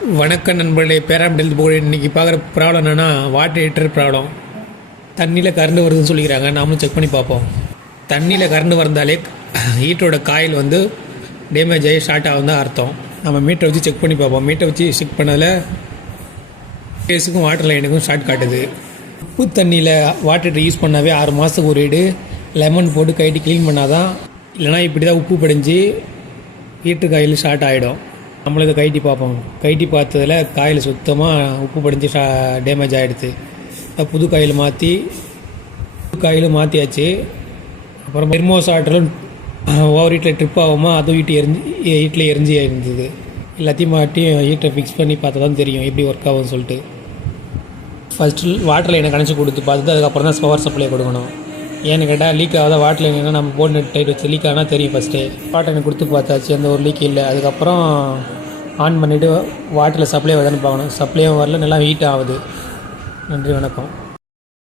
வணக்கம் நண்பர்களே, பேராமெடில் போக இன்றைக்கி பார்க்குற ப்ராப்ளம் என்னென்னா வாட்டர் ஹீட்டர் ப்ராப்ளம். தண்ணியில் கரண்ட் வருதுன்னு சொல்லிக்கிறாங்க. நாமளும் செக் பண்ணி பார்ப்போம். தண்ணியில் கரண்ட் வந்தாலே ஹீட்டரோட காயில் டேமேஜ் ஆகி ஷார்ட் ஆகும் தான் அர்த்தம். நம்ம மீட்டரை வச்சு செக் பண்ணி பார்ப்போம். மீட்டரை வச்சு செக் பண்ணதில் ஃபேஸுக்கும் வாட்டர் லைனுக்கும் ஷார்ட் காட்டுது. உப்பு தண்ணியில் வாட்டர் ஹீட்டர் யூஸ் பண்ணாவே 6 மாதத்துக்கு ஒரு வீடு லெமன் போட்டு கைட்டு க்ளீன் பண்ணால் தான், இல்லைனா இப்படி தான் உப்பு படிஞ்சு ஹீட்டர் காயில் ஷார்ட் ஆகிடும். நம்மளும் இதை கைட்டி பார்ப்போம். கைட்டி பார்த்ததில் காயில் சுத்தமாக உப்பு படிஞ்சு டேமேஜ் ஆகிடுது. புது காயில் மாற்றியாச்சு. அப்புறம் தெர்மோஸ் வாட்டரும் ஓவர் ஹீட்டில் ட்ரிப் ஆகாமல் அதுவும் ஹீட்டில் எரிஞ்சு இருந்தது. எல்லாத்தையும் மாட்டி ஹீட்டரை ஃபிக்ஸ் பண்ணி பார்த்தா தான் தெரியும் எப்படி ஒர்க் ஆகும்னு சொல்லிட்டு. ஃபஸ்ட்டு வாட்டர் லைனை கனெக்ஷன் கொடுத்து பார்த்துட்டு அதுக்கப்புறம் தான் பவர் சப்ளை கொடுக்கணும். ஏன்னு கேட்டால் லீக் ஆகாத வாட்டர் லைன் நம்ம போர்டு டைட் வச்சு லீக் ஆனால் தெரியும். ஃபஸ்ட்டு வாட்டர் லைனை கொடுத்து பார்த்தாச்சு, அந்த ஒரு லீக் இல்லை. அதுக்கப்புறம் ஆன் பண்ணிவிட்டு வாட்டரில் சப்ளை வருதுன்னு பார்க்கணும். சப்ளையும் வரல, நல்லா ஹீட் ஆகுது. நன்றி, வணக்கம்.